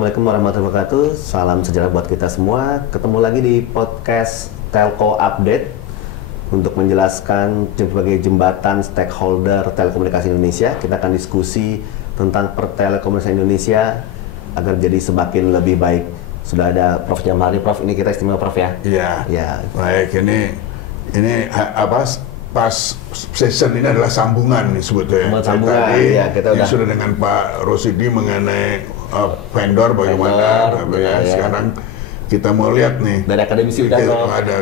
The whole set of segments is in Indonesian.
Assalamualaikum warahmatullahi wabarakatuh. Salam sejahtera buat kita semua. Ketemu lagi di podcast Telco Update untuk menjelaskan sebagai jembatan stakeholder telekomunikasi Indonesia. Kita akan diskusi tentang pertelekomunikasi Indonesia agar jadi semakin lebih baik. Sudah ada Prof. Jamhari, Prof. Ini kita istimewa, Prof, ya? Iya. Ya. Baik, ini apa? Pas session ini adalah sambungan nih sebetulnya. Sambungan, tadi ya, kita udah sudah dengan Pak Rosidi mengenai vendor bagaimana. Sekarang kita mau lihat nih. Dari akademisi udah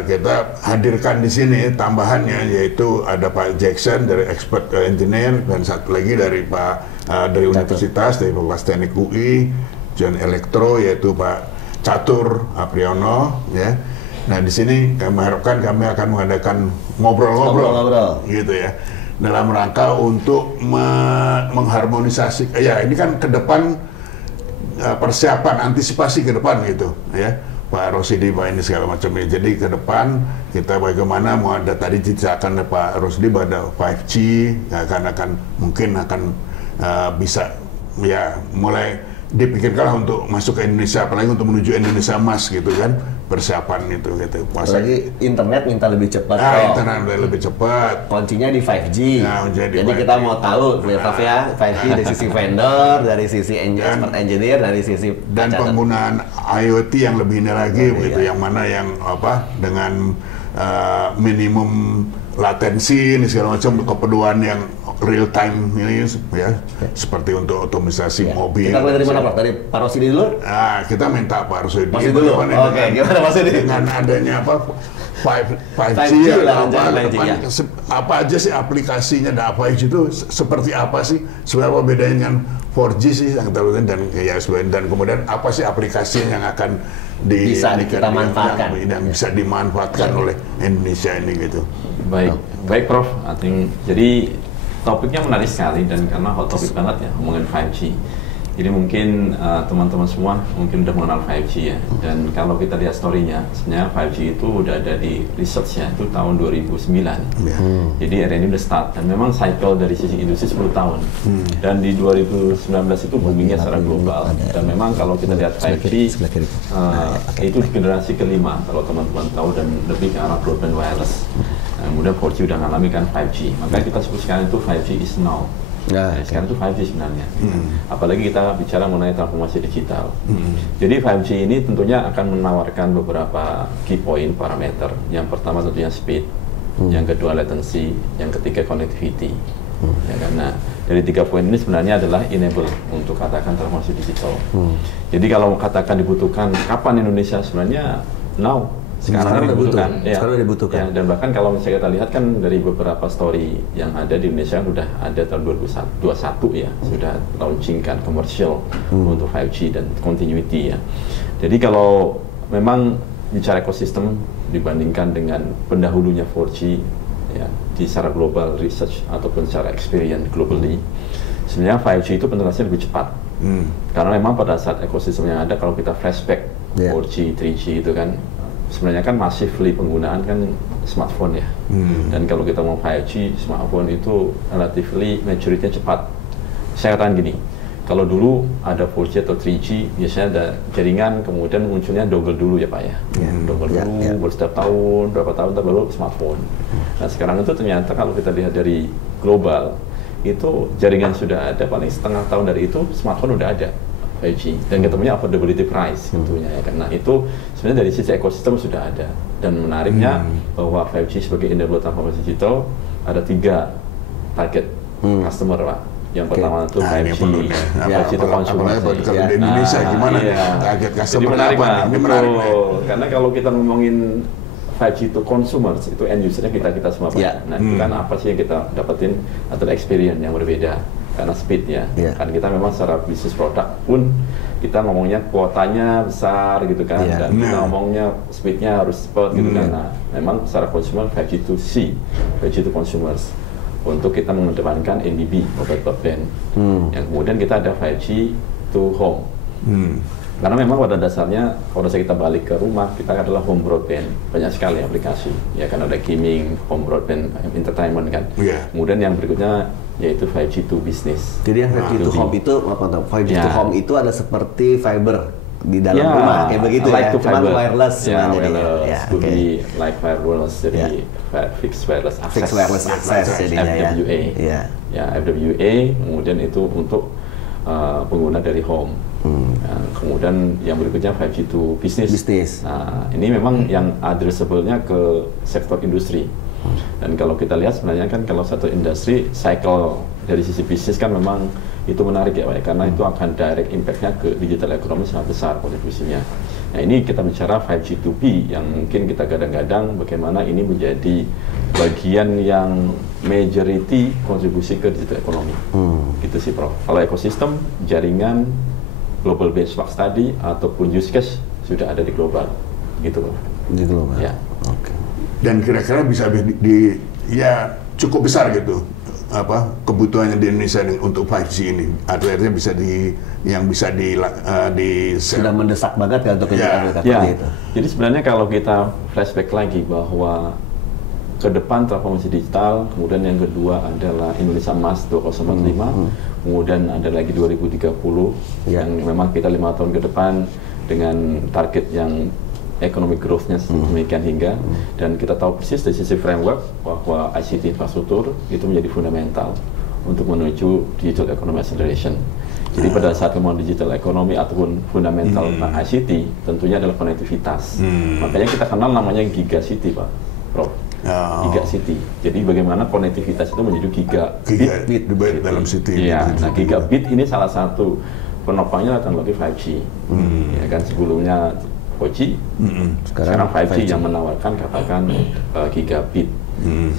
kita hadirkan di sini tambahannya, yaitu ada Pak Jackson dari expert engineer dan satu lagi dari dari Universitas, dari Fakultas Teknik UI, John Elektro, yaitu Pak Catur Apriyono, ya. Nah, di sini kami harapkan kami akan mengadakan ngobrol-ngobrol gitu ya, dalam rangka untuk mengharmonisasi. Ya, ini kan ke depan persiapan, antisipasi ke depan gitu ya. Pak Rosidi, Pak ini segala macam ini. Jadi ke depan kita bagaimana mau ada tadi diceritakan Pak Rosidi pada 5G mungkin akan bisa ya mulai dipikirkan untuk masuk ke Indonesia, apalagi untuk menuju Indonesia emas gitu kan, persiapan itu gitu. Apalagi internet minta lebih cepat. Internet lebih cepat. Kuncinya di 5G. Nah, jadi 5G. Kita mau tahu, Prof, ya, 5G dari sisi vendor, dari sisi expert engineer, dari sisi dan penggunaan IoT yang lebih ini lagi begitu, yang mana yang dengan minimum latensi ini segala macam, keperluan yang real time ini ya, seperti untuk otomatisasi mobil. Kita mulai dari mana, Pak? Dari Pak Rosidi dulu? Nah, kita minta Pak Rosidi dulu. Oke, gimana Pak Rosidi? Dengan adanya 5G ya, apa aja sih aplikasinya, dan 5G itu seperti apa sih, sebenarnya bedanya dengan 4G sih yang terlalu, dan ya dan kemudian apa sih aplikasi yang akan bisa kita manfaatkan, yang bisa dimanfaatkan oleh Indonesia ini gitu. Baik Prof. Jadi topiknya menarik sekali dan karena hot topic banget ya, ngomongin 5G. Jadi mungkin teman-teman semua mungkin udah mengenal 5G ya. Dan kalau kita lihat story-nya, sebenarnya 5G itu udah ada di research ya, itu tahun 2009. Jadi era ini udah start, dan memang cycle dari sisi industri 10 tahun. Dan di 2019 itu boomingnya secara global. Dan memang kalau kita lihat 5G, itu generasi kelima kalau teman-teman tahu, dan lebih ke arah broadband wireless. Kemudian 4G udah ngalami kan 5G, makanya kita sebut sekarang itu 5G is now. Sekarang itu 5G sebenarnya. Apalagi kita bicara mengenai transformasi digital. Jadi 5G ini tentunya akan menawarkan beberapa key point parameter. Yang pertama tentunya speed, yang kedua latency, yang ketiga connectivity. Ya, karena dari 3 poin ini sebenarnya adalah enable untuk katakan transformasi digital. Jadi kalau katakan dibutuhkan kapan Indonesia, sebenarnya now. Sekarang dibutuhkan, ya, dan bahkan kalau misalnya kita lihat kan dari beberapa story yang ada di Indonesia sudah ada tahun 2021 ya, sudah launching kan komersial untuk 5G dan continuity ya. Jadi kalau memang bicara ekosistem dibandingkan dengan pendahulunya 4G ya, di secara global research ataupun secara experience globally, sebenarnya 5G itu penetrasinya lebih cepat. Karena memang pada saat ekosistem yang ada, kalau kita flashback 4G, 3G itu kan sebenarnya kan massively penggunaan kan smartphone ya. Dan kalau kita mau 5G, smartphone itu relatively maturity-nya cepat. Saya katakan gini, kalau dulu ada 4G atau 3G, biasanya ada jaringan, kemudian munculnya dongle dulu ya Pak ya. Dongle dulu, setiap tahun, berapa tahun, baru smartphone. Nah sekarang itu ternyata kalau kita lihat dari global, itu jaringan sudah ada, paling setengah tahun dari itu smartphone udah ada. 5G, dan ketemunya affordability price tentunya ya, karena itu sebenarnya dari sisi ekosistem sudah ada. Dan menariknya bahwa 5G sebagai enabler transformasi digital ada 3 target customer Pak. Yang pertama itu 5G, 5G itu consumer. Kalau di Indonesia gimana target customer apa? Ini menarik. Karena kalau kita ngomongin 5G itu consumers, itu end usernya kita semua Pak. Nah itu kan apa sih yang kita dapetin atau experience yang berbeda. Karena speed ya, kan kita memang secara bisnis produk pun kita ngomongnya kuotanya besar gitu kan, dan kita ngomongnya speednya harus cepat gitu kan. Nah, memang secara consumer 5G to C, 5G to consumers, untuk kita mengedepankan MBB, mobile broadband. Yang kemudian kita ada 5G to home. Karena memang pada dasarnya kalau kita balik ke rumah, kita adalah home broadband, banyak sekali aplikasi. Ya kan ada gaming, home broadband, entertainment kan. Kemudian yang berikutnya yaitu 5G to business. Jadi yang 5G to home itu, 5G to home itu ada seperti fiber di dalam Ya, rumah kayak begitu like ya, to cuma fiber. wireless Ya, sebenarnya. wireless, Ya, to oke. be like wireless, jadi fixed wireless access. Fixed wireless access jadinya ya. FWA. Ya. Ya, FWA, kemudian itu untuk pengguna dari home. Kemudian yang berikutnya 5G to business. Nah, ini memang yang addressable-nya ke sektor industri. Dan kalau kita lihat sebenarnya kan kalau satu industri cycle dari sisi bisnis kan memang itu menarik ya Pak, karena itu akan direct impact-nya ke digital ekonomi sangat besar kontribusinya. Nah ini kita bicara 5G2B yang mungkin kita gadang-gadang bagaimana ini menjadi bagian yang majority kontribusi ke digital ekonomi. Gitu sih Prof. Kalau ekosistem, jaringan, global benchmark study ataupun use case sudah ada di global. Gitu Prof. Di global. Ya. Oke. Dan kira-kira bisa ya cukup besar gitu kebutuhannya di Indonesia untuk 5G ini, artinya bisa sudah mendesak banget kan untuk aplikasi itu. Jadi sebenarnya kalau kita flashback lagi bahwa ke depan transformasi digital, kemudian yang kedua adalah Indonesia Emas 2045, kemudian ada lagi 2030 yang memang kita 5 tahun ke depan dengan target yang economic growth-nya demikian hingga dan kita tahu persis dari sisi framework bahwa ICT infrastruktur itu menjadi fundamental untuk menuju digital economy acceleration. Jadi pada saat kemauan digital economy ataupun fundamental tentang ICT tentunya adalah konektivitas. Makanya kita kenal namanya Giga City Pak, Prof. Giga City. Jadi bagaimana konektivitas itu menjadi gigabit dalam city. Iya, nah gigabit ini salah satu penopangnya teknologi 5G. Ya kan sebelumnya 4G, sekarang 5G yang menawarkan katakan gigabit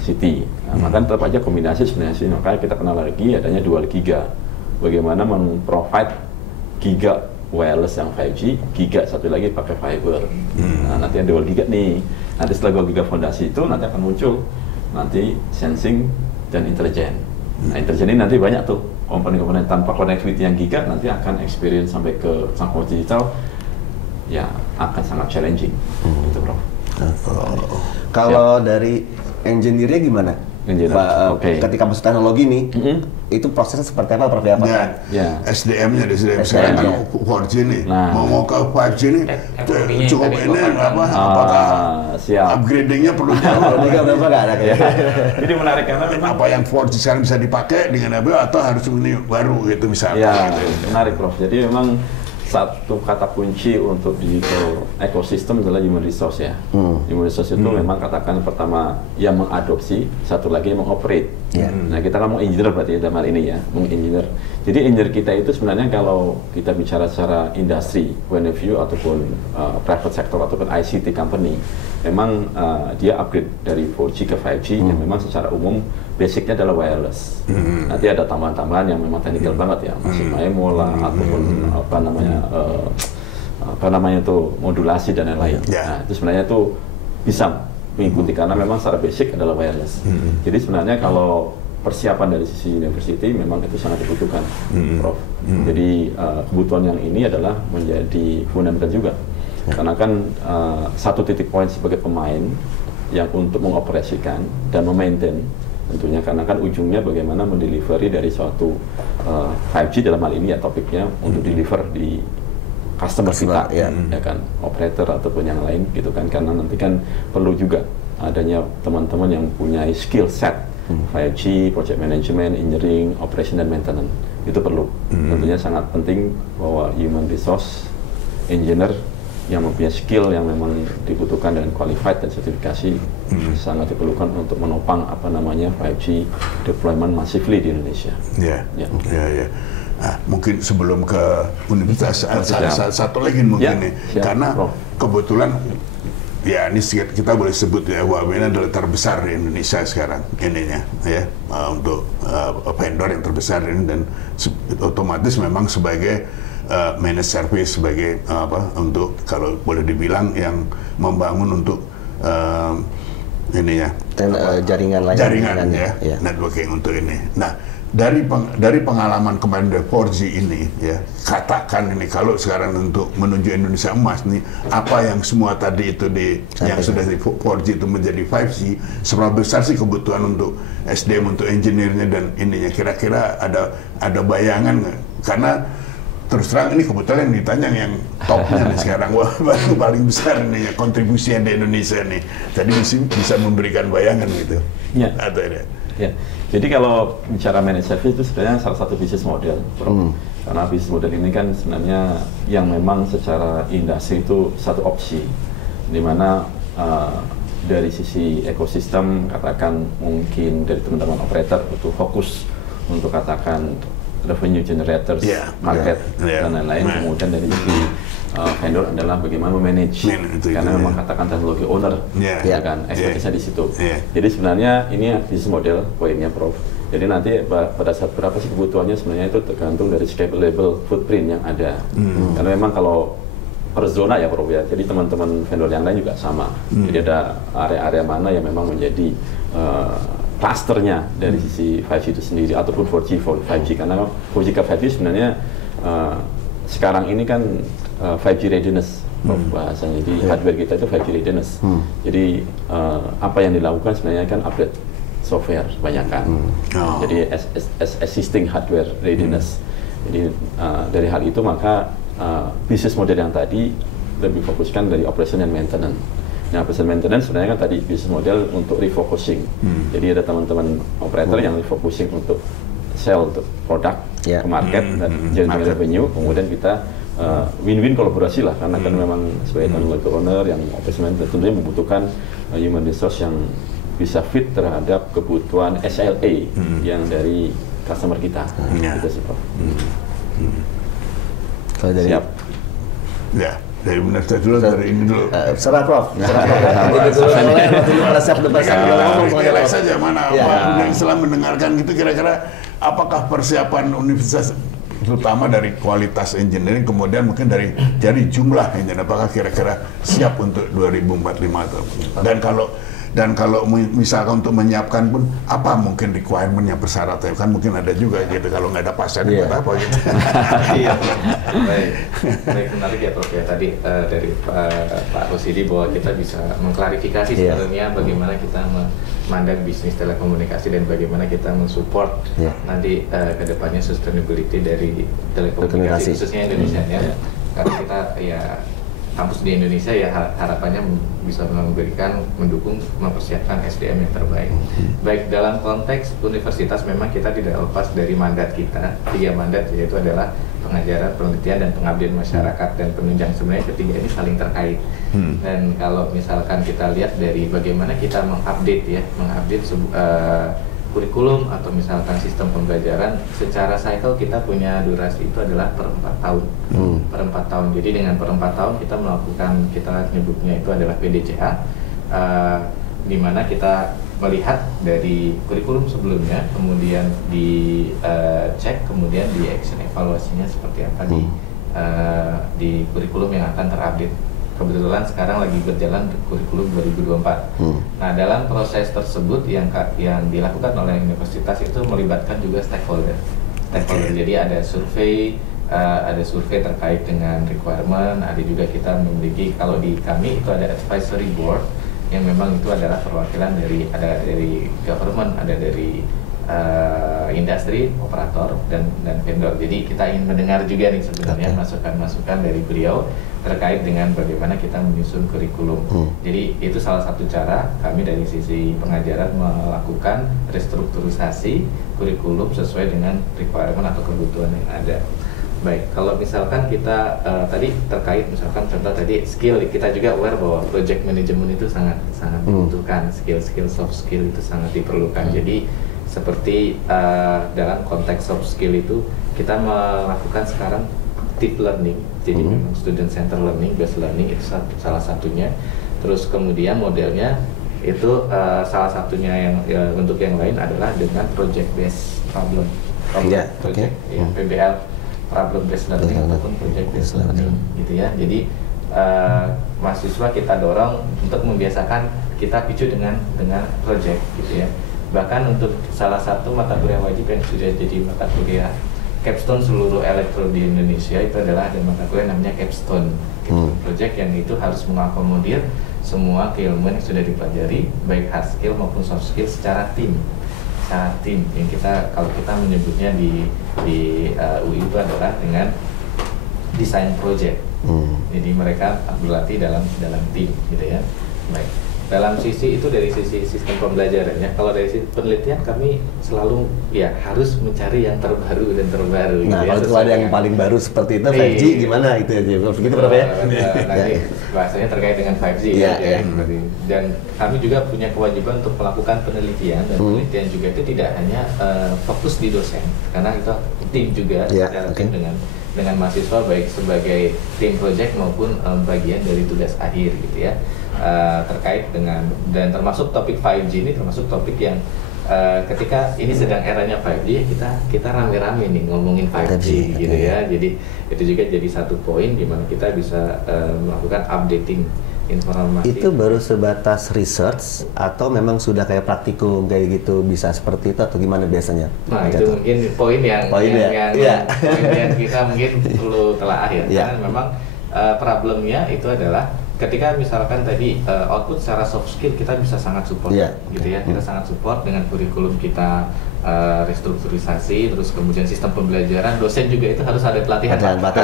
city. Nah, maka tetap aja kombinasi sebenarnya, makanya kita kenal lagi adanya dual giga. Bagaimana memprovide giga wireless yang 5G, giga satu lagi pakai fiber. Nah, nanti yang dual giga nih. Nanti setelah dual giga fondasi itu nanti akan muncul nanti sensing dan intelligent. Nah, intelligent ini nanti banyak tuh komponen-komponen tanpa connectivity yang giga nanti akan experience sampai ke transformasi digital. Ya akan sangat challenging, gitu Prof. Kalau dari engineer-nya gimana? Ketika masuk teknologi nih, itu prosesnya seperti apa Prof? SDM-nya di SDM sekarang kan 4G nih, mau ke 5G nih, cukup ini apakah upgrading-nya perlu Jadi menarik karena memang apa yang 4G sekarang bisa dipakai dengan apa atau harus ini baru gitu misalnya. Menarik Prof. Jadi memang satu kata kunci untuk digital ekosistem adalah human resource ya. Human resource itu memang katakan pertama yang mengadopsi, satu lagi yang mengoperate. Nah kita ngomong engineer berarti dalam hal ini ya, mengengineer. Jadi engineer kita itu sebenarnya kalau kita bicara secara industri, point of view ataupun private sector ataupun ICT company, memang dia upgrade dari 4G ke 5G yang memang secara umum basicnya adalah wireless. Nanti ada tambahan-tambahan yang memang teknikal banget ya, masih MIMO lah ataupun apa namanya itu modulasi dan lain-lain. Nah itu sebenarnya itu bisa mengikuti karena memang secara basic adalah wireless. Jadi sebenarnya kalau persiapan dari sisi university memang itu sangat dibutuhkan, Prof. Jadi kebutuhan yang ini adalah menjadi fundamental juga. Karena kan satu titik poin sebagai pemain yang untuk mengoperasikan dan memaintain tentunya karena kan ujungnya bagaimana mendelivery dari suatu 5G dalam hal ini ya topiknya untuk deliver di customer kita ya kan operator ataupun yang lain gitu kan karena nanti kan perlu juga adanya teman-teman yang punya skill set 5G, project management, engineering, operation dan maintenance itu perlu tentunya sangat penting bahwa human resource engineer yang mempunyai skill yang memang dibutuhkan dan qualified dan sertifikasi sangat diperlukan untuk menopang apa namanya 5G deployment massively di Indonesia. Ya. Nah, mungkin sebelum ke universitas satu lagi mungkin nih, karena kebetulan ya ini kita boleh sebut ya bahwa ini adalah terbesar di Indonesia sekarang ininya ya untuk vendor yang terbesar ini dan otomatis memang sebagai managed service sebagai untuk kalau boleh dibilang yang membangun untuk jaringan ya. Networking untuk ini. Nah dari pengalaman kemarin dari 4G ini, ya, katakan ini kalau sekarang untuk menuju Indonesia emas nih, apa yang semua tadi itu yang sudah di 4G itu menjadi 5G, seberapa besar sih kebutuhan untuk SDM, untuk engineer-nya dan ininya, kira-kira ada bayangan nggak? Karena terus terang ini kebetulan yang ditanya yang topnya nih sekarang, wah paling besar nih ya, kontribusinya di Indonesia nih. Tadi bisa memberikan bayangan gitu. Ya. Atau ada? Ya. Jadi kalau bicara managed service itu sebenarnya salah satu bisnis model, karena bisnis model ini kan sebenarnya yang memang secara industri itu satu opsi, di mana dari sisi ekosistem katakan mungkin dari teman-teman operator butuh fokus untuk katakan revenue generators, market dan lain-lain. Kemudian dari sisi vendor adalah bagaimana memanage, karena memang katakan teknologi owner, kan ekspertisnya di situ. Jadi sebenarnya ini bisnis model poinnya, Prof. Jadi nanti pada saat berapa sih kebutuhannya sebenarnya itu tergantung dari scalable footprint yang ada. Karena memang kalau per zona ya, Prof, ya. Jadi teman-teman vendor yang lain juga sama. Jadi ada area-area mana yang memang menjadi clusternya dari sisi 5G itu sendiri ataupun 4G, 5G, karena 4G ke 5G sebenarnya sekarang ini kan 5G readiness bahasanya, jadi hardware kita itu 5G readiness. Jadi apa yang dilakukan sebenarnya kan upgrade software kebanyakan. Jadi existing hardware readiness. Jadi dari hal itu maka bisnis model yang tadi lebih fokuskan dari operation and maintenance. Nah, operation maintenance sebenarnya kan tadi bisnis model untuk refocusing. Jadi ada teman-teman operator yang refocusing untuk sell untuk produk ke market dan generate revenue, kemudian kita win-win kolaborasi lah, karena kan memang sebagai teknologi owner yang operation tentunya membutuhkan human resource yang bisa fit terhadap kebutuhan SLA yang dari customer kita. Gitu sih, Prof. Kalau dari Siap. Ya, dari benar dulu, dari ini dulu. serah Prof. Relax saja mana yang setelah mendengarkan gitu, kira-kira apakah persiapan universitas terutama dari kualitas engineering, kemudian mungkin dari jumlah engineer, apakah kira-kira siap untuk 2045 atau dan kalau misalkan untuk menyiapkan pun apa mungkin requirement-nya, persyaratan kan mungkin ada juga gitu, kalau nggak ada pasar buat apa gitu. Iya, baik menarik ya Prof ya, tadi dari Pak Rosidi bahwa kita bisa mengklarifikasi sebenarnya bagaimana kita memandang bisnis telekomunikasi dan bagaimana kita mensupport nanti kedepannya sustainability dari telekomunikasi khususnya Indonesia ya. Karena kita ya kampus di Indonesia ya harapannya bisa mendukung, mempersiapkan SDM yang terbaik. Baik dalam konteks universitas memang kita tidak lepas dari mandat kita, 3 mandat, yaitu adalah pengajaran, penelitian, dan pengabdian masyarakat, dan penunjang. Sebenarnya ketiga ini saling terkait. Dan kalau misalkan kita lihat dari bagaimana kita mengupdate kurikulum atau misalkan sistem pembelajaran secara cycle, kita punya durasi itu adalah per 4 tahun. Per 4 tahun. Jadi dengan per 4 tahun kita melakukan, kita nyebutnya itu adalah PDCA, di mana kita melihat dari kurikulum sebelumnya, kemudian dicek, kemudian di action evaluasinya seperti apa di kurikulum yang akan terupdate. Kebetulan sekarang lagi berjalan kurikulum 2024. Nah, dalam proses tersebut yang dilakukan oleh universitas itu melibatkan juga stakeholder. Jadi ada survei terkait dengan requirement, ada juga kita memiliki, kalau di kami itu ada advisory board yang memang itu adalah perwakilan dari government, ada dari industri, operator, dan vendor. Jadi kita ingin mendengar juga nih sebenarnya masukan-masukan dari beliau terkait dengan bagaimana kita menyusun kurikulum. Jadi itu salah satu cara kami dari sisi pengajaran melakukan restrukturisasi kurikulum sesuai dengan requirement atau kebutuhan yang ada. Baik, kalau misalkan kita tadi terkait misalkan contoh tadi skill, kita juga aware bahwa project management itu sangat dibutuhkan, skill soft skill itu sangat diperlukan. Jadi seperti dalam konteks soft skill itu kita melakukan sekarang active learning, jadi memang student center learning, based learning itu salah satunya. Terus kemudian modelnya itu salah satunya yang untuk yang lain adalah dengan project based problem project, PBL, problem based learning ataupun project based learning gitu ya. Jadi mahasiswa kita dorong untuk membiasakan, kita picu dengan project gitu ya. Bahkan untuk salah satu mata kuliah wajib yang sudah jadi mata kuliah capstone seluruh elektro di Indonesia itu adalah ada mata kuliah namanya capstone project, yang itu harus mengakomodir semua keilmuan yang sudah dipelajari, baik hard skill maupun soft skill secara tim. Yang kita, kalau kita menyebutnya di UI itu adalah dengan design project. Jadi mereka berlatih dalam tim gitu ya. Baik. Dalam sisi itu dari sisi sistem pembelajarannya, kalau dari sisi penelitian kami selalu ya harus mencari yang terbaru dan terbaru. Nah, gitu kalau ada yang paling baru seperti itu 5G gimana itu ya, begitu berapa ya? Nanti bahasanya terkait dengan 5G dan kami juga punya kewajiban untuk melakukan penelitian, dan penelitian juga itu tidak hanya fokus di dosen, karena itu tim juga secara tim dengan mahasiswa, baik sebagai tim project maupun bagian dari tugas akhir gitu ya. Terkait dengan, dan termasuk topik 5G ini termasuk topik yang ketika ini sedang eranya 5G, kita rame-rame nih ngomongin 5G gitu ya. Jadi itu juga jadi satu poin di mana kita bisa melakukan updating informasi. Itu baru sebatas research atau memang sudah kayak praktikum kayak gitu, bisa seperti itu atau gimana biasanya? Nah, itu mungkin poin yang kita mungkin perlu telaah ya. Karena memang problemnya itu adalah ketika misalkan tadi output secara soft skill kita bisa sangat support gitu ya, kita sangat support dengan kurikulum kita restrukturisasi, terus kemudian sistem pembelajaran, dosen juga itu harus ada pelatihan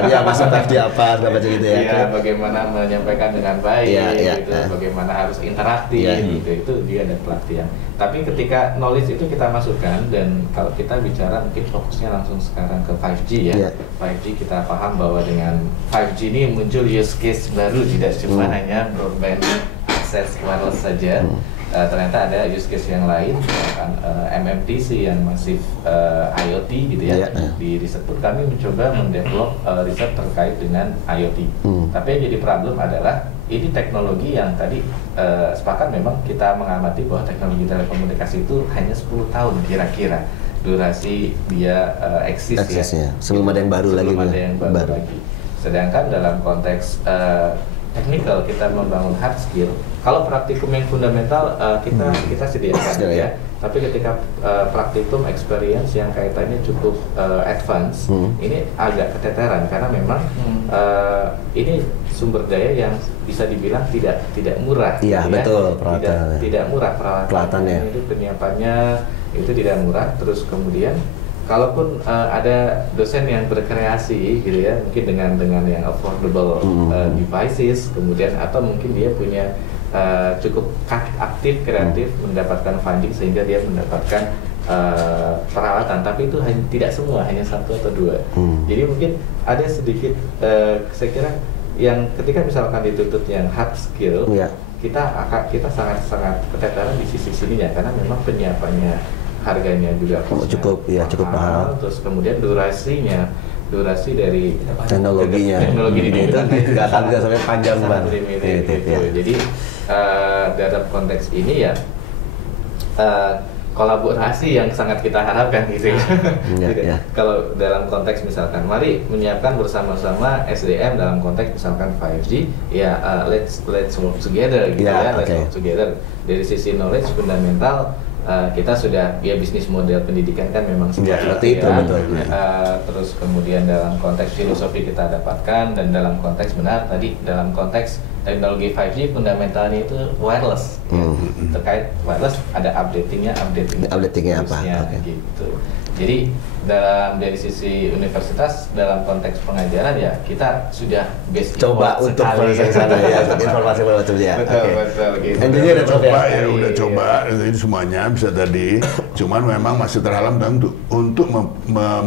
ya, masa di apa gitu ya. Iya, bagaimana menyampaikan dengan baik gitu, bagaimana harus interaktif gitu, itu dia ada pelatihan. Tapi ketika knowledge itu kita masukkan, dan kalau kita bicara mungkin fokusnya langsung sekarang ke 5G ya. 5G kita paham bahwa dengan 5G ini muncul use case baru, tidak cuma hanya broadband access wireless saja. Ternyata ada use case yang lain, MMTC yang masif IoT gitu ya. Di riset pun kami mencoba mendevelop riset terkait dengan IoT. Tapi yang jadi problem adalah ini teknologi yang tadi sepakat memang kita mengamati bahwa teknologi telekomunikasi itu hanya 10 tahun kira-kira durasi dia eksis ya. Sebelum ada yang baru lagi. Sedangkan dalam konteks technical kita membangun hard skill. Kalau praktikum yang fundamental kita sediakan ya. Tapi ketika praktikum experience yang kaitannya cukup advance, ini agak keteteran karena memang ini sumber daya yang bisa dibilang tidak murah. Iya, betul, tidak murah peralatannya. Itu penyiapannya itu tidak murah. Terus kemudian kalaupun ada dosen yang berkreasi gitu ya, mungkin dengan yang affordable devices, kemudian atau mungkin dia punya cukup aktif kreatif mendapatkan funding sehingga dia mendapatkan peralatan, tapi itu tidak semua, hanya satu atau dua. Jadi mungkin ada sedikit saya kira yang ketika misalkan dituntut yang hard skill, kita sangat keteteran di sisi sininya karena memang penyiapannya, harganya juga cukup mahal. Terus kemudian durasi dari teknologi ini itu nggak akan bisa sampai panjang banget. Jadi dalam konteks ini ya kolaborasi yang sangat kita harapkan gitu ya. Kalau dalam konteks misalkan mari menyiapkan bersama-sama SDM dalam konteks misalkan 5G ya, let's work together gitu let's work together. Dari sisi knowledge fundamental kita sudah bisnis model pendidikan kan memang seperti itu terus kemudian dalam konteks filosofi kita dapatkan, dan dalam konteks dalam konteks teknologi 5G fundamentalnya itu wireless terkait wireless ada updatingnya apa gitu. Jadi dari sisi universitas dalam konteks pengajaran ya kita sudah coba untuk ke sana ya, informasi macam ya. Betul gitu. Engineer udah coba ini semuanya bisa tadi, cuman memang masih terhalang untuk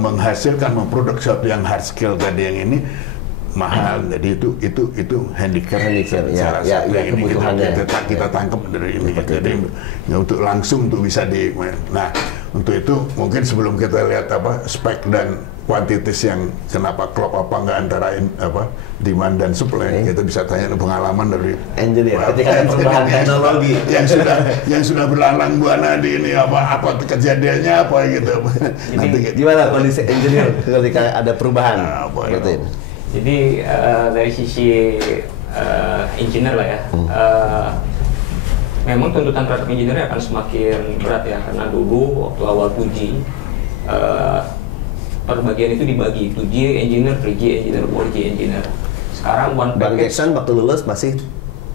menghasilkan memproduksi sesuatu yang hard skill tadi yang ini mahal. Jadi itu handicap secara ini kita tangkap dari ini. Jadi untuk langsung untuk bisa untuk itu mungkin sebelum kita lihat spek dan kuantitas yang kenapa klop apa enggak antara demand dan supply, kita bisa tanya pengalaman dari engineer ketika ada perubahan teknologi yang sudah berlalang buana di ini apa kejadiannya apa gitu. Nanti gimana kondisi engineer ketika ada perubahan seperti ini? Jadi dari sisi engineer lah ya, memang tuntutan terhadap engineer akan semakin berat ya, karena dulu waktu awal 2G perbagian itu dibagi 2G engineer, 3G engineer, 4G engineer. Sekarang one Bang package. Jackson waktu lulus masih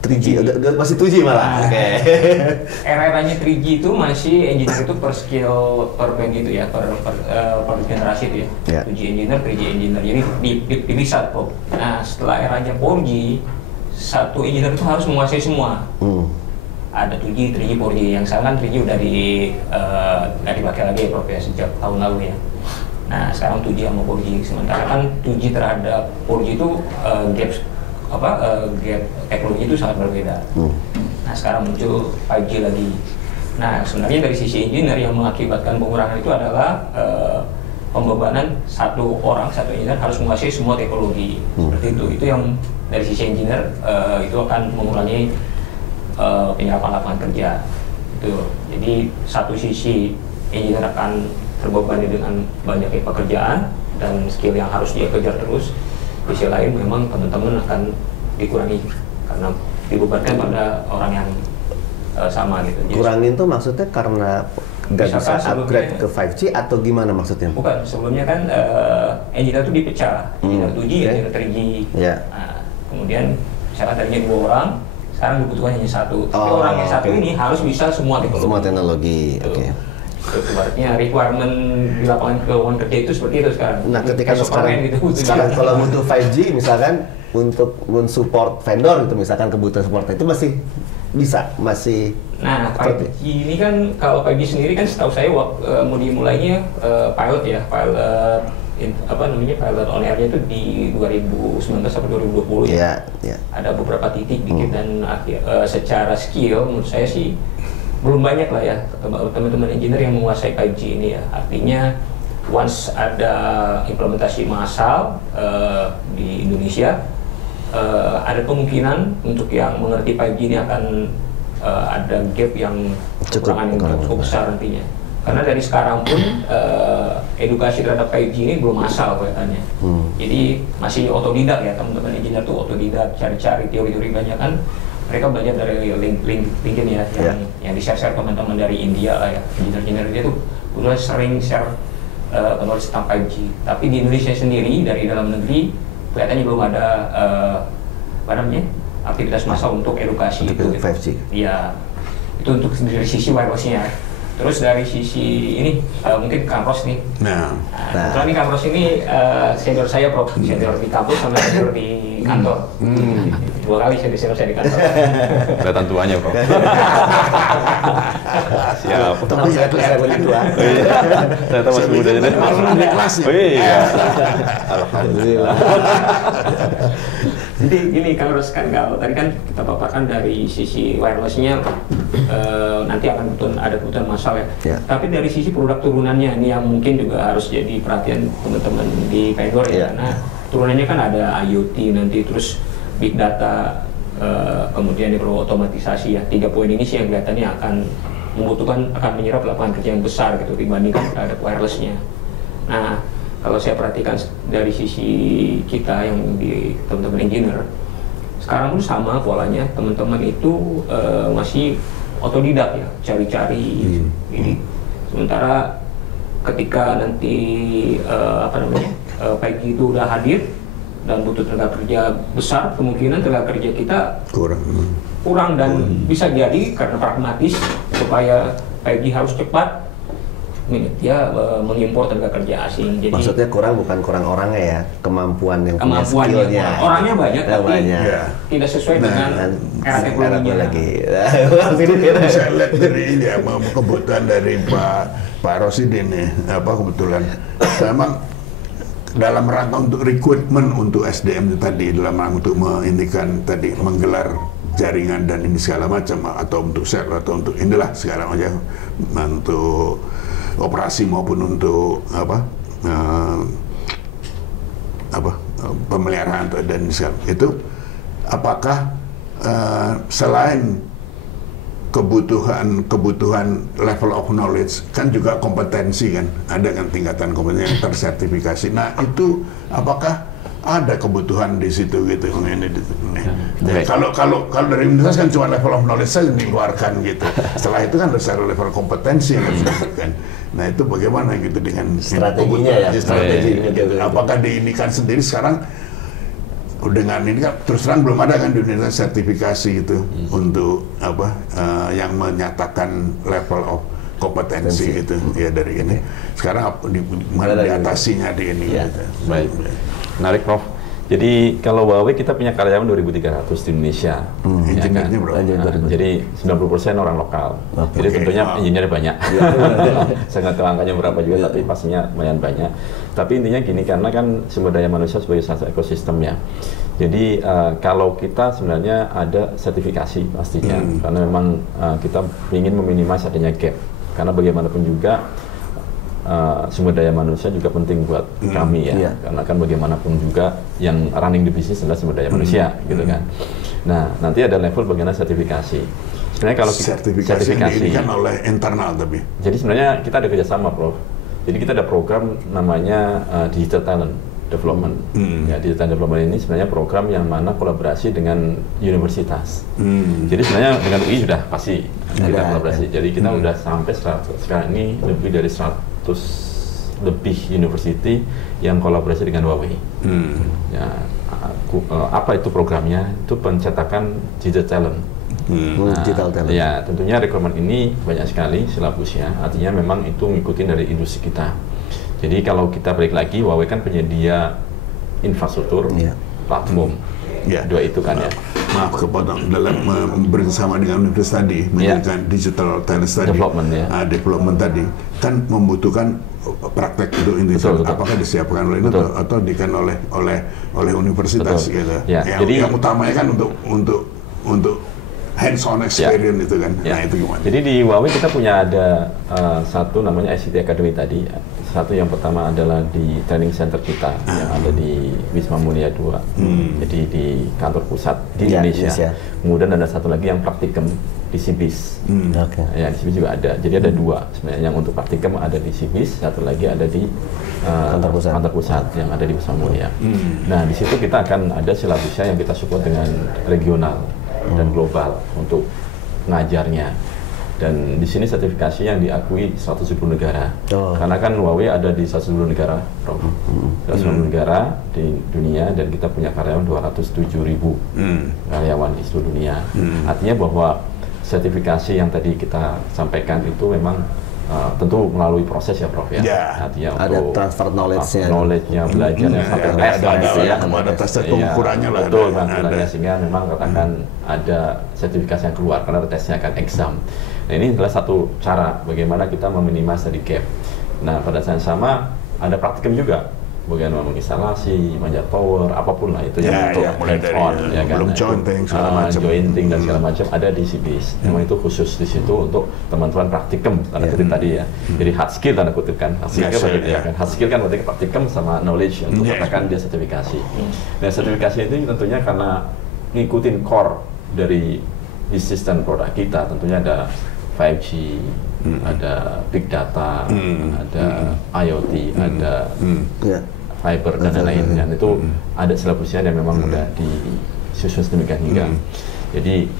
3G, masih 2G malah. Oke. Era-eranya 3G itu masih engineer itu per skill per band gitu ya, per generasi itu ya. 2G engineer, 3G engineer. Jadi dipisah kok. Nah, setelah eranya 4G, satu engineer itu harus menguasai semua. Ada 2G, 3G, 4G. Yang sekarang kan 3G udah nggak dipakai lagi ya Prof ya, sejak tahun lalu ya. Nah, sekarang 2G sama 4G. Sementara kan 2G terhadap 4G itu gap teknologi itu sangat berbeda. Nah, sekarang muncul 5G lagi. Nah, sebenarnya dari sisi engineer yang mengakibatkan pengurangan itu adalah pembebanan satu engineer harus menguasai semua teknologi. Seperti itu. Itu yang dari sisi engineer itu akan mengurangi penyerapan lapangan kerja. Itu. Jadi satu sisi engineer akan terbebani dengan banyaknya pekerjaan dan skill yang harus dia kejar terus. Di sisi lain memang teman-teman akan dikurangi karena dibebankan pada orang yang sama gitu. Jadi, kurangin tuh maksudnya karena nggak bisa upgrade ke 5G atau gimana maksudnya? Bukan, sebelumnya kan engineer itu dipecah, engineer 2G, engineer 3G. Nah, kemudian misalkan tadinya 2 orang, sekarang dibutuhkan hanya 1. Tapi orang yang 1 ini harus bisa semua teknologi. Semua teknologi, oke. Artinya requirement di lapangan keuangan kerja itu seperti itu sekarang. Nah, ketika sekarang kalau butuh 5G misalkan untuk mensupport vendor gitu, misalkan kebutuhan support itu masih bisa, masih. Nah, 5G ini kan kalau 5G sendiri kan setahu saya mau dimulainya pilot ya, pilot on air-nya itu di 2019 atau 2020 ya. Ada beberapa titik dikit dan secara skill menurut saya sih belum banyak lah ya teman-teman engineer yang menguasai 5G ini ya. Artinya once ada implementasi massal di Indonesia, ada kemungkinan untuk yang mengerti 5G ini akan ada gap yang kekurangan yang cukup besar nantinya. Karena dari sekarang pun edukasi terhadap 5G ini belum massal kelihatannya. Jadi masih otodidak ya, teman-teman engineer tuh otodidak, cari-cari teori-teori banyak kan. Mereka belajar dari LinkedIn ya, yang di-share teman-teman dari India lah ya, engineer-engineer dia tuh udah sering share knowledge tentang 5G. Tapi di Indonesia sendiri, dari dalam negeri, kelihatannya belum ada aktivitas massal untuk edukasi untuk itu. 5G. Iya, itu untuk dari sisi wireless-nya. Terus dari sisi ini mungkin Kang Ros nih. Kebetulan nih Kang Ros ini senior saya Prof, senior di kampus sama senior di kantor. 2 kali senior saya di kantor. Kelihatan tuanya Prof. Siap. Tapi saya kelihatan tua. Saya tahu masih muda jadi. Di kelas ya. Iya. Alhamdulillah. Jadi gini Kang Ros, kan kalau tadi kan kita paparkan dari sisi wireless-nya nanti akan ada kebutuhan massal ya. Tapi dari sisi produk turunannya ini yang mungkin juga harus jadi perhatian teman-teman di vendor ya. Karena turunannya kan ada IoT nanti, terus big data, kemudian otomatisasi ya. 3 poin ini sih yang kelihatannya akan menyerap lapangan kerja yang besar gitu dibandingkan terhadap wireless-nya. Nah, kalau saya perhatikan dari sisi kita yang di teman-teman engineer, sekarang pun sama polanya, teman-teman itu masih otodidak ya, cari-cari ini. Sementara ketika nanti 5G itu udah hadir dan butuh tenaga kerja besar, kemungkinan tenaga kerja kita kurang dan bisa jadi karena pragmatis supaya 5G harus cepat, dia mengimpor tenaga kerja asing. Jadi maksudnya bukan kurang orangnya ya, kemampuan yang punya skillnya. Orangnya banyak tapi tidak sesuai dengan era teknologinya. Saya lihat dari ini ya, kebutuhan dari Pak Rosidin nih, kebetulan memang dalam rangka untuk rekrutmen untuk SDM itu tadi, dalam rangka untuk menggelar jaringan dan ini segala macam, atau untuk share atau untuk inilah segala macam, untuk operasi maupun untuk pemeliharaan dan itu, apakah selain kebutuhan level of knowledge kan juga kompetensi kan, ada kan tingkatan kompetensi yang tersertifikasi. Nah itu apakah ada kebutuhan di situ gitu. Jadi kalau dari universitas kan cuma level of knowledge saja yang dikeluarkan gitu. Setelah itu kan ada level kompetensi yang harus diberikan. Nah itu bagaimana gitu dengan strateginya ya. Strategi gitu. Apakah diinikan sendiri sekarang dengan ini kan terus terang belum ada kan di universitas sertifikasi itu untuk yang menyatakan level of kompetensi itu ya dari ini. Sekarang mana diatasinya di ini. Ya. Gitu. Baik. Menarik Prof. Jadi kalau Huawei kita punya karyawan 2.300 di Indonesia, ya kan? Jadi 90% orang lokal. Jadi tentunya engineer banyak. Saya nggak tahu angkanya berapa juga, tapi pastinya lumayan banyak. Tapi intinya gini, karena kan sumber daya manusia sebagai satu ekosistem ya. Jadi kalau kita sebenarnya ada sertifikasi pastinya, karena memang kita ingin meminimasi adanya gap. Karena bagaimanapun juga sumber daya manusia juga penting buat kami ya, karena kan bagaimanapun juga yang running di bisnis adalah sumber daya manusia gitu kan. Nah nanti ada level bagaimana sertifikasi. Sebenarnya kalau sertifikasi ini kan oleh internal tapi. Jadi sebenarnya kita ada kerjasama Prof. Jadi kita ada program namanya Digital Talent Development. Ya, Digital Development ini sebenarnya program yang mana kolaborasi dengan universitas. Jadi sebenarnya dengan UI sudah pasti kita kolaborasi. Jadi kita udah sampai 100, sekarang ini lebih dari 100 lebih university yang kolaborasi dengan Huawei. Ya, apa itu programnya? Itu pencetakan digital talent. Digital talent. Ya, tentunya requirement ini banyak sekali silabusnya. Artinya memang itu ngikutin dari industri kita. Jadi kalau kita balik lagi, Huawei kan penyedia infrastruktur, platform, dua itu kan ya. Maaf kepotong, dalam bersama dengan universitas tadi menjalankan digital talent study development tadi kan membutuhkan praktek untuk Indonesia. Apakah disiapkan oleh itu atau dikan oleh universitas gitu. Yang utamanya kan untuk hands-on experience itu kan. Nah itu gimana? Jadi di Huawei kita punya ada satu namanya ICT Academy tadi. Satu yang pertama adalah di training center kita yang ada di Wisma Mulia 2. Jadi di kantor pusat di Indonesia. Kemudian ada satu lagi yang praktikum di Sibis. Ya di Sibis juga ada. Jadi ada dua sebenarnya, yang untuk praktikum ada di Sibis, satu lagi ada di kantor pusat yang ada di Wisma Mulia. Nah di situ kita akan ada silabusnya yang kita support dengan regional dan global untuk ngajarnya. Dan di sini sertifikasi yang diakui 170 negara. Karena kan Huawei ada di 170 negara, Prof. 170 negara di dunia, dan kita punya karyawan 207.000 karyawan di seluruh dunia. Artinya bahwa sertifikasi yang tadi kita sampaikan itu memang tentu melalui proses ya Prof ya. Artinya ada transfer knowledge-nya, belajarnya sampai tes ada tes pengukurannya lah. Betul, pengukurannya, sehingga memang katakan ada sertifikasi yang keluar karena tesnya akan exam. Nah ini adalah satu cara bagaimana kita meminimasi di gap. Nah pada saat yang sama ada praktikum juga, bagaimana menginstalasi, manjat tower, apapun lah itu yang untuk hands-on, ya kan. Belum jointing segala macam. Jointing dan segala macam ada di Sibis. Memang itu khusus di situ untuk teman-teman praktikum tanda kutip tadi ya. Jadi hard skill tanda kutip kan. Hard skill kan hard skill kan berarti praktikum sama knowledge untuk katakan dia sertifikasi. Nah sertifikasi itu tentunya karena ngikutin core dari bisnis dan produk kita, tentunya ada 5G, ada big data, ada IoT, ada fiber dan lain-lain. Dan itu ada silabusnya yang memang sudah disusun sedemikian hingga. Jadi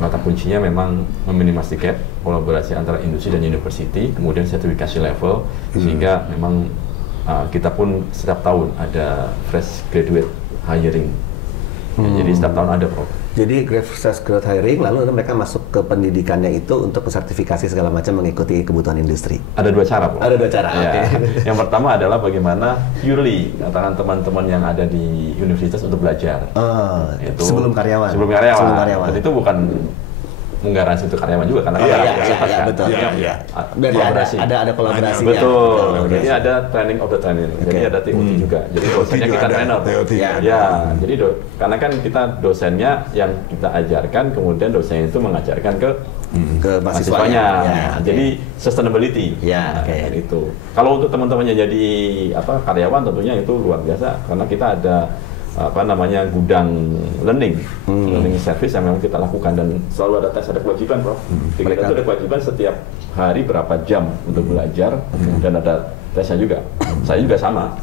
kata kuncinya memang meminimasi gap, kolaborasi antara industri dan university, kemudian sertifikasi level, sehingga memang kita pun setiap tahun ada fresh graduate hiring. Jadi setiap tahun ada Prof. Jadi fresh graduate hiring, lalu mereka masuk ke pendidikannya itu untuk sertifikasi segala macam mengikuti kebutuhan industri. Ada dua cara, Prof. Ada dua cara. Ya. Yang pertama adalah bagaimana purely katakan teman-teman yang ada di universitas untuk belajar. Itu sebelum karyawan. Sebelum karyawan. Dan itu bukan menggaransi untuk karyawan juga karena betul. Kolaborasi. Ada kolaborasi. Betul. Jadi ada training of the training. Jadi ada TOT juga. Jadi dosennya kita trainer. Jadi karena kan kita dosennya yang kita ajarkan, kemudian dosennya itu mengajarkan ke mahasiswanya. Jadi sustainability. Itu. Kalau untuk teman-temannya jadi karyawan tentunya itu luar biasa karena kita ada gudang learning service yang memang kita lakukan, dan selalu ada tes, ada kewajiban Prof. Kita itu ada kewajiban setiap hari berapa jam untuk belajar dan ada tesnya juga. Saya juga sama.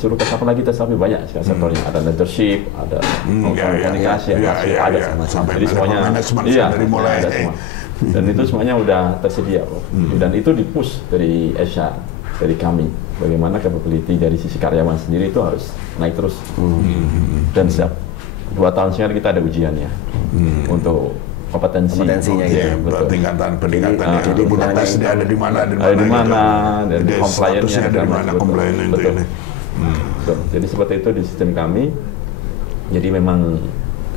suruh ke siapa lagi tapi banyak sektornya, ada leadership, ada komunikasi, ada sampai jadi semuanya dari mulai ada semua. Dan itu semuanya udah tersedia, Prof. Dan itu di-push dari HR, dari kami. Bagaimana capability dari sisi karyawan sendiri itu harus naik terus. Dan setiap 2 tahun sekali kita ada ujiannya untuk kompetensinya gitu. Tingkatan peningkatan jadi ada di mana dan compliance-nya ada di mana compliance itu ini. Jadi seperti itu di sistem kami. Jadi memang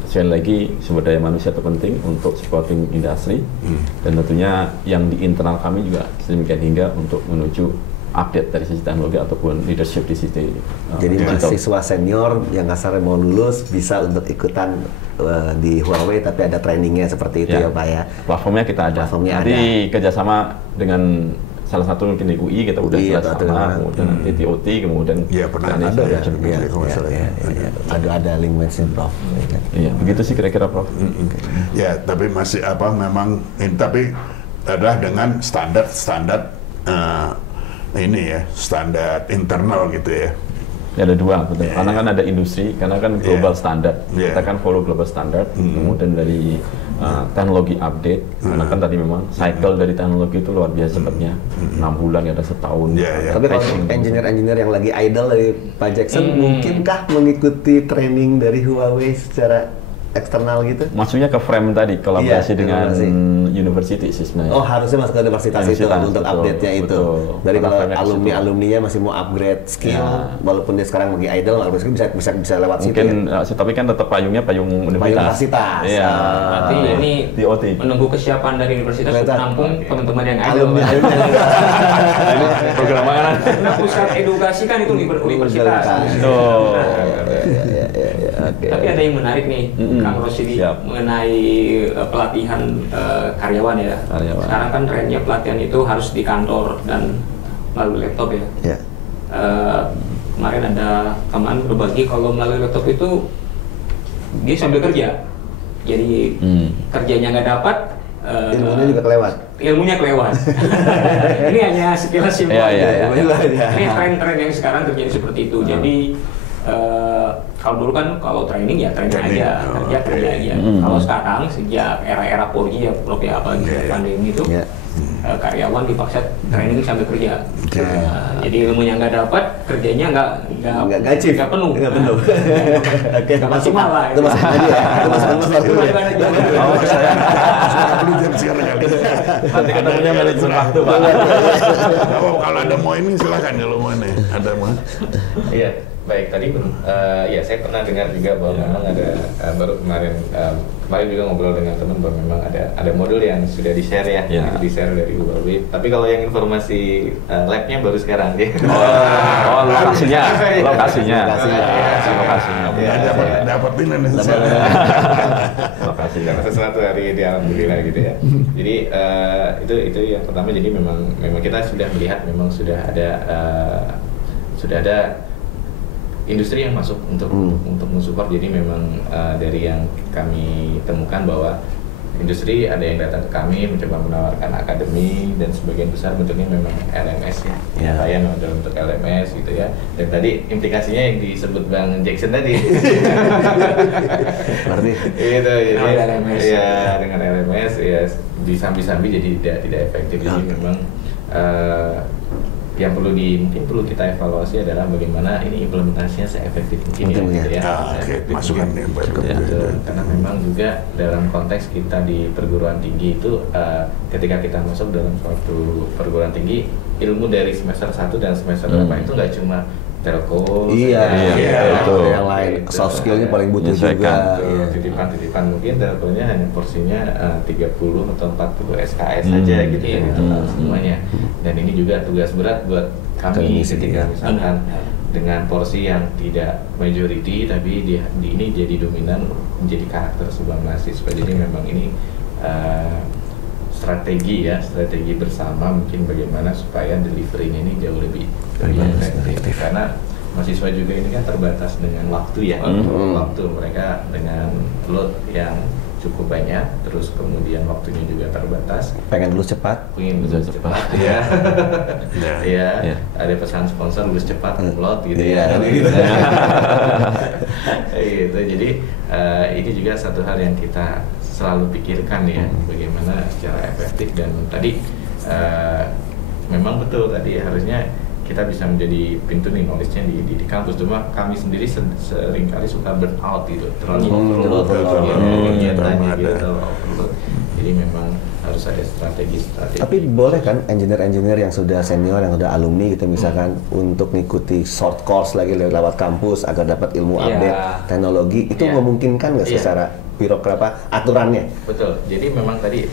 sekali lagi sumber daya manusia itu penting untuk supporting industri dan tentunya yang di internal kami juga sedemikian hingga untuk menuju update dari sisi teknologi ataupun leadership di sisi jadi mahasiswa senior yang kasarnya mau lulus bisa untuk ikutan di Huawei tapi ada trainingnya seperti itu ya Pak ya. Platformnya kita ada. Nanti kerjasama dengan salah satu mungkin di UI kita udah kerjasama, kemudian nanti TOT, kemudian ada linknya Prof. Iya, begitu sih kira-kira Prof. Ya, tapi masih memang tapi adalah dengan standar ini ya, standar internal gitu ya. Ya ada 2, betul. Karena kan ada industri, karena kan global standard. Kita kan follow global standard. Kemudian dari teknologi update, karena kan tadi memang cycle dari teknologi itu luar biasa cepatnya. 6 bulan, ada setahun. Tapi kalau engineer-engineer yang lagi idle dari Pak Jackson, mungkinkah mengikuti training dari Huawei secara eksternal gitu? Maksudnya ke frame tadi, kolaborasi dengan university sih sebenarnya. Oh, harusnya masuk ke universitas itu untuk update-nya itu. Dari kalau alumni-alumninya masih mau upgrade skill, walaupun dia sekarang lagi idle, bisa lewat situ. Mungkin, tapi kan tetap payung universitas. Iya. Berarti ini TOT. menunggu kesiapan dari universitas untuk menampung teman-teman yang idle. Ini program mana? Nah, pusat edukasi kan itu universitas. Tapi ada yang menarik nih, Kang Rosidi, mengenai pelatihan karyawan ya. Sekarang kan trennya pelatihan itu harus di kantor dan melalui laptop ya. Kemarin ada teman berbagi kalau melalui laptop itu dia sambil kerja, jadi kerjanya nggak dapat, ilmunya juga kelewat. Ini hanya sekilas simpel. Ini tren-tren yang sekarang terjadi seperti itu. Jadi kalau dulu kan kalau training ya training aja, kerja aja. Kalau sekarang sejak era-era 4G ya Prof ya, apalagi pandemi itu karyawan dipaksa training sambil kerja. Jadi ilmunya nggak dapat, kerjanya nggak penuh. Nggak maksimal lah. Itu masuk aja ya. Nanti ketemunya manajemen waktu Pak. Kalau ada mau ini silakan kalau mau ini. Ada mau. Iya. Baik, tadi ya saya pernah dengar juga bahwa memang ada baru kemarin juga ngobrol dengan teman bahwa memang ada modul yang sudah di-share di-share dari Huawei. Tapi kalau yang informasi lab-nya baru sekarang dia. Lokasinya. Dapatin ini. Lokasinya. Karena sesuatu hari di alhamdulillah gitu ya. Jadi itu yang pertama. Jadi memang kita sudah melihat memang sudah ada industri yang masuk untuk mensupport. Jadi memang dari yang kami temukan bahwa industri ada yang datang ke kami mencoba menawarkan akademi dan sebagian besar bentuknya memang LMS ya. Saya dalam bentuk LMS gitu ya. Dan tadi implikasinya yang disebut Bang Jackson tadi. Berarti itu jadi LMS. Ya dengan LMS ya disambi-sambi jadi tidak efektif. Jadi memang yang mungkin perlu kita evaluasi adalah bagaimana ini implementasinya seefektif mungkin gitu ya. Masukan yang baik. Karena memang juga dalam konteks kita di perguruan tinggi itu ketika kita masuk dalam suatu perguruan tinggi, ilmu dari semester 1 dan semester berapa itu nggak cuma telco, betul. Yang lain soft skillnya paling butuh juga. Titipan mungkin telkonya hanya porsinya 30 atau 40 SKS saja gitu ya semuanya. Dan ini juga tugas berat buat kami ketika misalkan dengan porsi yang tidak majority tapi ini jadi dominan menjadi karakter sebuah mahasiswa. Jadi memang ini strategi bersama mungkin bagaimana supaya delivery-nya ini jauh lebih efektif. Karena mahasiswa juga ini kan terbatas dengan waktu ya. Waktu mereka dengan load yang cukup banyak, terus kemudian waktunya juga terbatas. Pengen lulus cepat? Pengen lulus cepat, ya. Ya, ada pesan sponsor lulus cepat, upload gitu ya. Gitu. Jadi ini juga satu hal yang kita selalu pikirkan ya, bagaimana secara efektif. Dan tadi memang betul tadi harusnya kita bisa menjadi pintu nih knowledge-nya di kampus. Cuma kami sendiri seringkali suka burn out gitu, terlalu jadi memang harus ada strategi. Tapi boleh kan engineer-engineer yang sudah senior, yang sudah alumni gitu misalkan untuk mengikuti short course lagi lewat kampus agar dapat ilmu update teknologi, itu memungkinkan nggak secara birokrat aturannya? Betul. Jadi memang tadi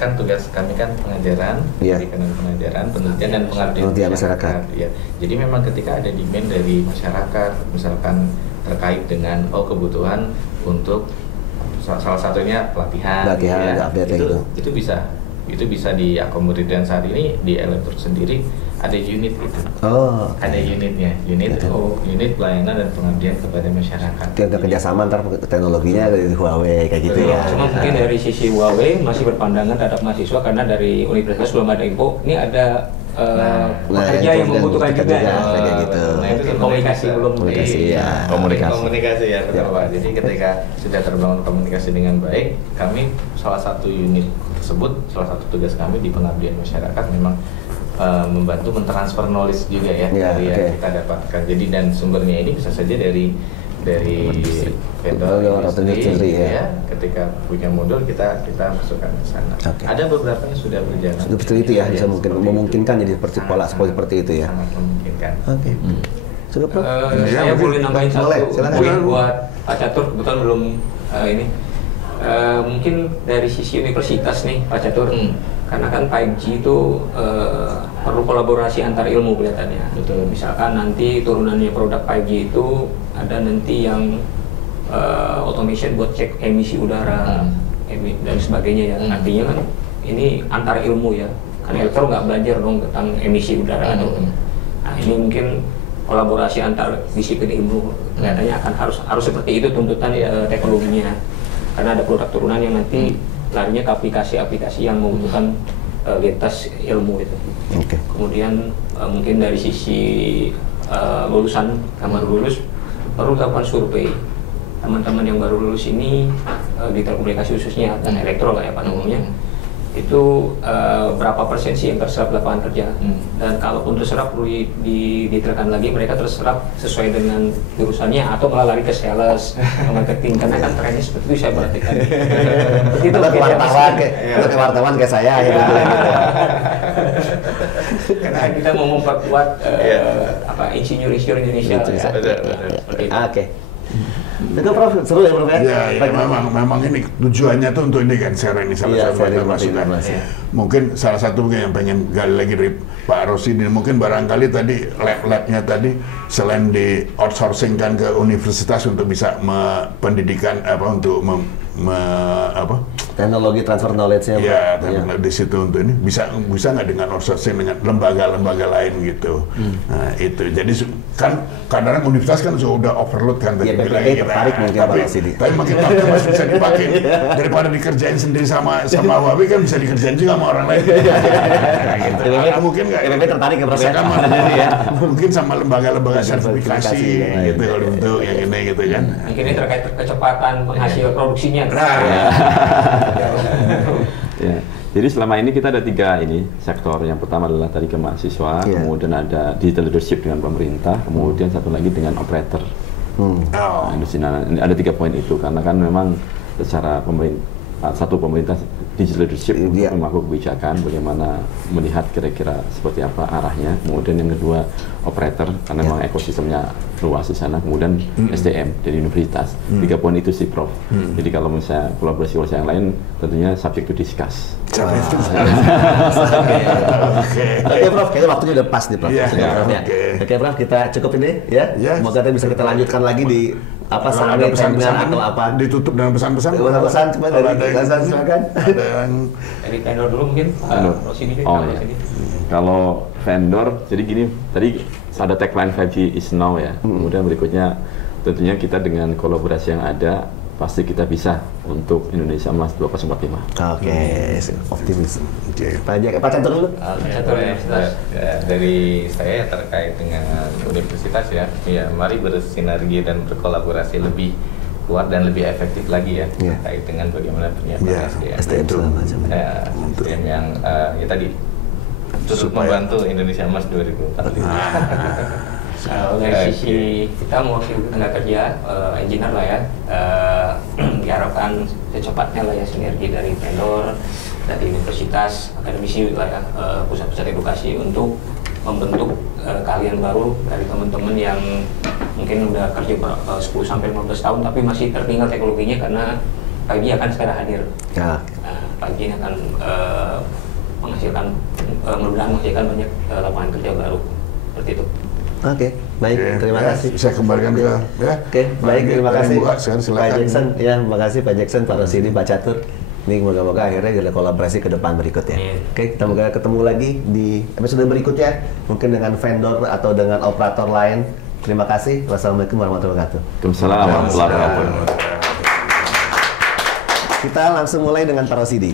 kan tugas kami kan pengajaran, pengajaran, penelitian dan pengabdian masyarakat. Ya. Jadi memang ketika ada demand dari masyarakat, misalkan terkait dengan kebutuhan untuk salah satunya pelatihan ya, itu bisa diakomodir. Dan saat ini di Elektro sendiri ada unit itu. Ada unitnya, unit pelayanan dan pengabdian kepada masyarakat. Kita kerjasama antar teknologinya dari Huawei kayak gitu ya. Cuma mungkin dari sisi Huawei masih berpandangan terhadap mahasiswa karena dari universitas belum ada info. Ini ada pekerja yang membutuhkan juga kayak gitu. Nah itu komunikasi belum komunikasi ya betul Pak. Jadi ketika sudah terbangun komunikasi dengan baik, kami salah satu unit tersebut, salah satu tugas kami di pengabdian masyarakat memang membantu mentransfer knowledge juga ya dari yang kita dapatkan. Jadi dan sumbernya ini bisa saja dari vendor industri ya. Ketika punya modul kita masukkan ke sana. Ada beberapa yang sudah berjalan. Seperti itu ya, bisa memungkinkan jadi pola seperti itu ya. Sangat memungkinkan. Sudah Prof? Saya boleh nambahin satu buat Pak Catur, kebetulan belum ini. Mungkin dari sisi universitas nih Pak Catur, karena kan 5G itu perlu kolaborasi antar ilmu kelihatannya. Betul. Misalkan nanti turunannya produk 5G itu ada nanti yang automation buat cek emisi udara dan sebagainya ya. Artinya kan ini antar ilmu ya. Kan elektro nggak belajar dong tentang emisi udara. Nah ini mungkin kolaborasi antar disiplin ilmu kelihatannya akan harus seperti itu tuntutan teknologinya. Karena ada produk turunan yang nanti larinya ke aplikasi-aplikasi yang membutuhkan lintas ilmu itu. Kemudian mungkin dari sisi lulusan kamar lulus baru lakukan survei teman-teman yang baru lulus ini di telekomunikasi khususnya dan elektro lah ya pada umumnya, itu berapa persen sih yang terserap lapangan kerja, dan kalaupun terserap perlu ditekan lagi mereka terserap sesuai dengan jurusannya atau malah lari ke sales, ke marketing, karena kan trennya seperti itu saya perhatikan. Itu wartawan kayak saya ya. Karena kita mau memperkuat insinyur Indonesia. Oke. Itu Prof, seru ya Prof ya? Ya, memang ini tujuannya tuh untuk ini kan, sharing ini salah satu masukan. Mungkin salah satu yang pengen gali lagi dari Pak Rosi ini, mungkin barangkali tadi lab-labnya tadi selain di outsourcing kan ke universitas untuk bisa pendidikan untuk teknologi transfer knowledge-nya di situ untuk ini bisa nggak dengan outsourcing dengan lembaga-lembaga lain gitu. Nah itu jadi kan kadang-kadang universitas kan sudah overload kan tadi tapi makin lama masih bisa dipakai daripada dikerjain sendiri sama Huawei kan bisa dikerjain juga sama orang lain. Mungkin nggak tertarik ke proses mungkin sama lembaga-lembaga sertifikasi gitu kalau untuk yang ini gitu kan. Mungkin ini terkait kecepatan penghasil produksinya. Ya. Jadi selama ini kita ada 3 sektor. Yang pertama adalah tadi ke mahasiswa, kemudian ada digital leadership dengan pemerintah, kemudian satu lagi dengan operator. Ada 3 poin itu karena kan memang secara pemerintah digital leadership untuk melakukan kebijakan, bagaimana melihat kira-kira seperti apa arahnya. Kemudian yang kedua operator karena memang ekosistemnya luas di sana. Kemudian SDM dari universitas. 3 poin itu sih Prof. Jadi kalau misalnya kolaborasi yang lain tentunya subject to discuss. Oke Prof, kayaknya waktunya udah pas nih Prof. Oke Prof, kita cukup ini ya. Semoga bisa kita lanjutkan lagi di ada pesan-pesan atau apa ditutup dengan pesan-pesan. Pesan cuma dari silakan. Dari vendor dulu mungkin. Kalau vendor, jadi gini, tadi ada tagline 5G is now ya. Kemudian berikutnya tentunya kita dengan kolaborasi yang ada pasti kita bisa untuk Indonesia Emas 2045. Oke, optimis. Pak Catur dulu. Dari saya terkait dengan universitas ya, mari bersinergi dan berkolaborasi lebih kuat dan lebih efektif lagi ya, terkait dengan bagaimana penyiapan SDM yang tadi turut membantu Indonesia Emas 2045. Dari sisi kita mewakili tenaga kerja, engineer lah ya, diharapkan secepatnya lah ya sinergi dari vendor, dari universitas, akademisi lah ya, pusat-pusat edukasi untuk membentuk keahlian baru dari teman-teman yang mungkin udah kerja 10-15 tahun tapi masih tertinggal teknologinya karena 5G akan segera hadir. 5G ini akan menghasilkan, mudah-mudahan menghasilkan banyak lapangan kerja baru seperti itu. Oke, baik, terima kasih. Saya kembalikan ke Oke, baik, terima kasih Pak Jackson. Ya, terima kasih Pak Jackson, Pak Rosidi, Pak Catur. Ini moga-moga akhirnya ada kolaborasi ke depan berikutnya. Oke, kita moga ketemu lagi di episode berikutnya, mungkin dengan vendor atau dengan operator lain. Terima kasih. Wassalamualaikum warahmatullahi wabarakatuh. Waalaikumsalam warahmatullahi wabarakatuh. Kita langsung mulai dengan Pak Rosidi.